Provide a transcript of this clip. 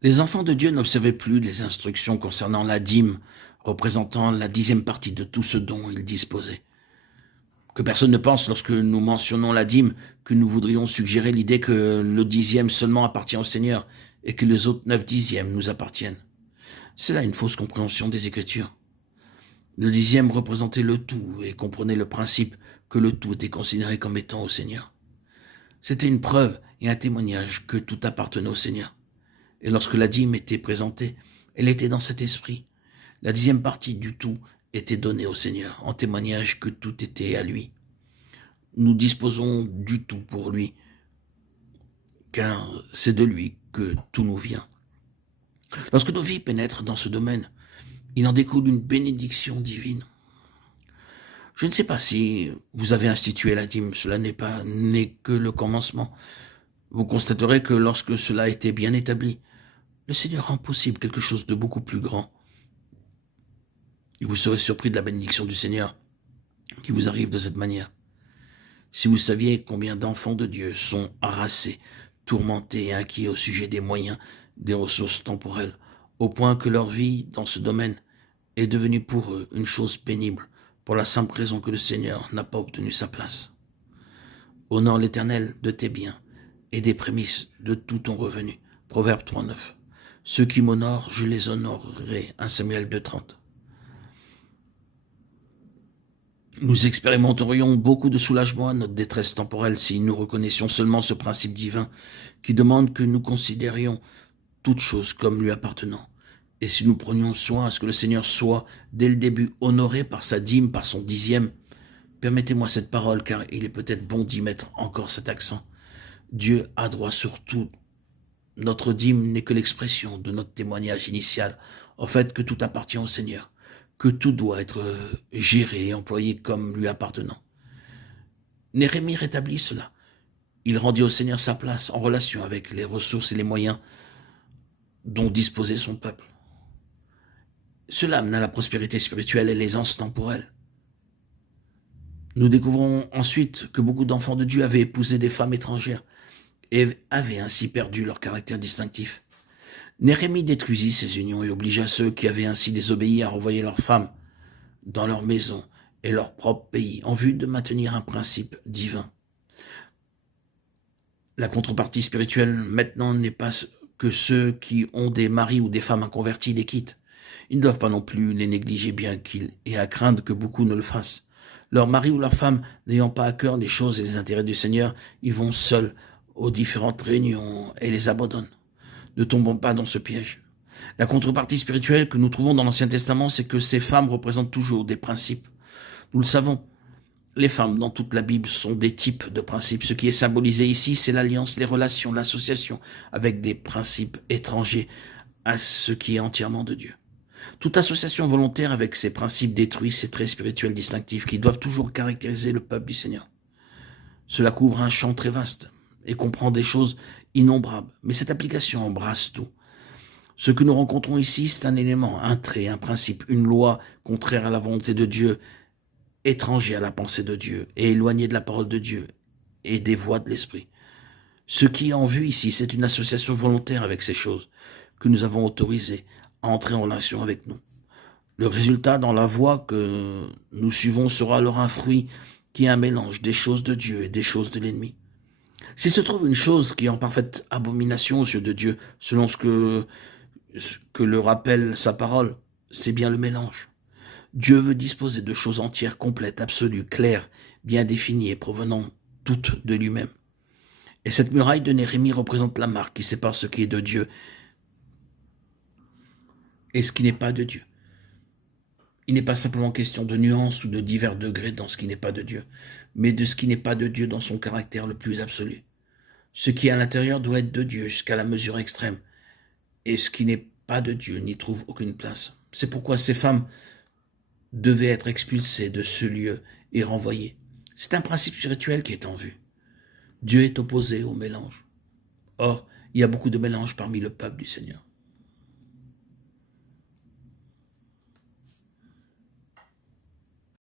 Les enfants de Dieu n'observaient plus les instructions concernant la dîme, représentant la 10e partie de tout ce dont ils disposaient. Que personne ne pense, lorsque nous mentionnons la dîme, que nous voudrions suggérer l'idée que le 10e seulement appartient au Seigneur et que les autres 9 dixièmes nous appartiennent. C'est là une fausse compréhension des Écritures. Le 10e représentait le tout et comprenait le principe que le tout était considéré comme étant au Seigneur. C'était une preuve et un témoignage que tout appartenait au Seigneur. Et lorsque la dîme était présentée, elle était dans cet esprit. La 10e partie du tout était donnée au Seigneur, en témoignage que tout était à lui. Nous disposons du tout pour lui, car c'est de lui que tout nous vient. Lorsque nos vies pénètrent dans ce domaine, il en découle une bénédiction divine. Je ne sais pas si vous avez institué la dîme, cela n'est que le commencement. Vous constaterez que lorsque cela a été bien établi, le Seigneur rend possible quelque chose de beaucoup plus grand. Et vous serez surpris de la bénédiction du Seigneur qui vous arrive de cette manière. Si vous saviez combien d'enfants de Dieu sont harassés, tourmentés et inquiets au sujet des moyens, des ressources temporelles, au point que leur vie dans ce domaine est devenue pour eux une chose pénible, pour la simple raison que le Seigneur n'a pas obtenu sa place. Honore l'Éternel de tes biens et des prémices de tout ton revenu. Proverbe 3,9. Ceux qui m'honorent, je les honorerai. 1 Samuel 2,30. Nous expérimenterions beaucoup de soulagement à notre détresse temporelle si nous reconnaissions seulement ce principe divin qui demande que nous considérions toute chose comme lui appartenant. Et si nous prenions soin à ce que le Seigneur soit, dès le début, honoré par sa dîme, par son 10e, permettez-moi cette parole, car il est peut-être bon d'y mettre encore cet accent. Dieu a droit sur tout. Notre dîme n'est que l'expression de notre témoignage initial, au fait que tout appartient au Seigneur, que tout doit être géré et employé comme lui appartenant. Néhémie rétablit cela. Il rendit au Seigneur sa place en relation avec les ressources et les moyens dont disposait son peuple. Cela amena la prospérité spirituelle et l'aisance temporelle. Nous découvrons ensuite que beaucoup d'enfants de Dieu avaient épousé des femmes étrangères et avaient ainsi perdu leur caractère distinctif. Néhémie détruisit ces unions et obligea ceux qui avaient ainsi désobéi à renvoyer leurs femmes dans leur maison et leur propre pays en vue de maintenir un principe divin. La contrepartie spirituelle maintenant n'est pas que ceux qui ont des maris ou des femmes inconvertis les quittent. Ils ne doivent pas non plus les négliger, bien qu'ils aient à craindre que beaucoup ne le fassent. Leur mari ou leur femme n'ayant pas à cœur les choses et les intérêts du Seigneur, ils vont seuls aux différentes réunions et les abandonnent. Ne tombons pas dans ce piège. La contrepartie spirituelle que nous trouvons dans l'Ancien Testament, c'est que ces femmes représentent toujours des principes. Nous le savons. Les femmes dans toute la Bible sont des types de principes. Ce qui est symbolisé ici, c'est l'alliance, les relations, l'association avec des principes étrangers à ce qui est entièrement de Dieu. Toute association volontaire avec ces principes détruit ces traits spirituels distinctifs qui doivent toujours caractériser le peuple du Seigneur. Cela couvre un champ très vaste et comprend des choses innombrables, mais cette application embrasse tout. Ce que nous rencontrons ici, c'est un élément, un trait, un principe, une loi contraire à la volonté de Dieu, étranger à la pensée de Dieu et éloigné de la parole de Dieu et des voies de l'esprit. Ce qui est en vue ici, c'est une association volontaire avec ces choses que nous avons autorisées à entrer en relation avec nous. Le résultat dans la voie que nous suivons sera alors un fruit qui est un mélange des choses de Dieu et des choses de l'ennemi. S'il se trouve une chose qui est en parfaite abomination aux yeux de Dieu, selon ce que le rappelle sa parole, c'est bien le mélange. Dieu veut disposer de choses entières, complètes, absolues, claires, bien définies et provenant toutes de lui-même. Et cette muraille de Néhémie représente la marque qui sépare ce qui est de Dieu et ce qui n'est pas de Dieu. Il n'est pas simplement question de nuances ou de divers degrés dans ce qui n'est pas de Dieu, mais de ce qui n'est pas de Dieu dans son caractère le plus absolu. Ce qui est à l'intérieur doit être de Dieu jusqu'à la mesure extrême, et ce qui n'est pas de Dieu n'y trouve aucune place. C'est pourquoi ces femmes devaient être expulsées de ce lieu et renvoyées. C'est un principe spirituel qui est en vue. Dieu est opposé au mélange. Or, il y a beaucoup de mélange parmi le peuple du Seigneur.